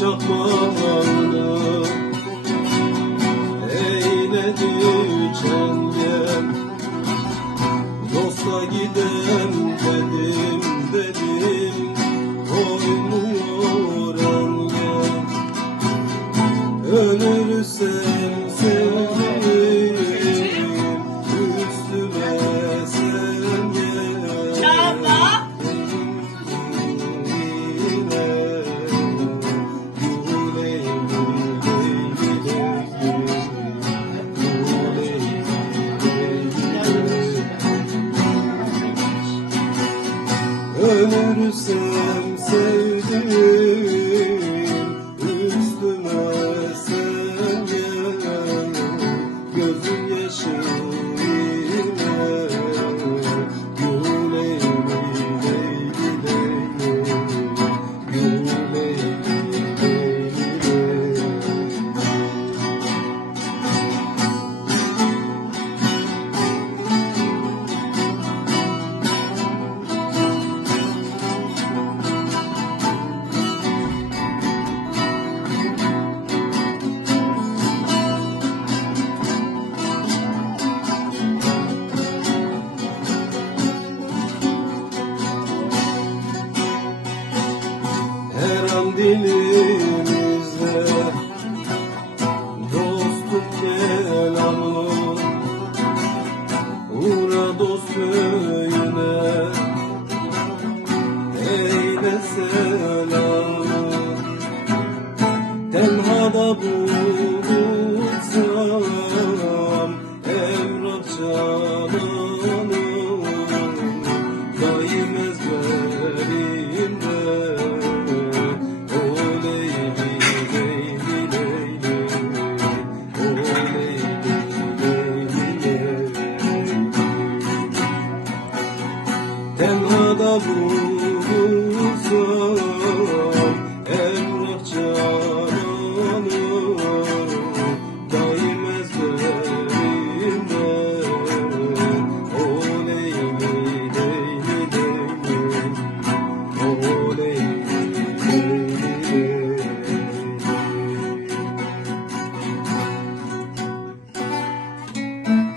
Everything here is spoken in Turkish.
yapmağını Eyledi çengel Dosta gidem dedim dedim Koymuyor engel Ölürsem Ölürsem sevdiğim dilimizde Dostum kelamı Uğra dost köyüne Eyle selamı. Tenhada bulursam